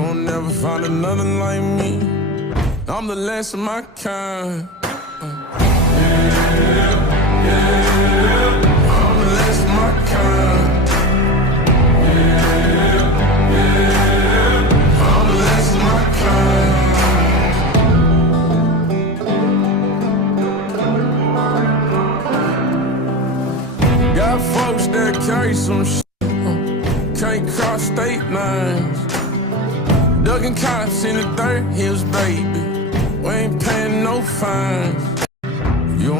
You'll never find another like me. I'm the last of my kind. I'm the last of my kind. I'm the last of my kind. Got folks that carry some shit, can't cross state lines. Ducking cops in the dirt hills, baby. We ain't paying no fines.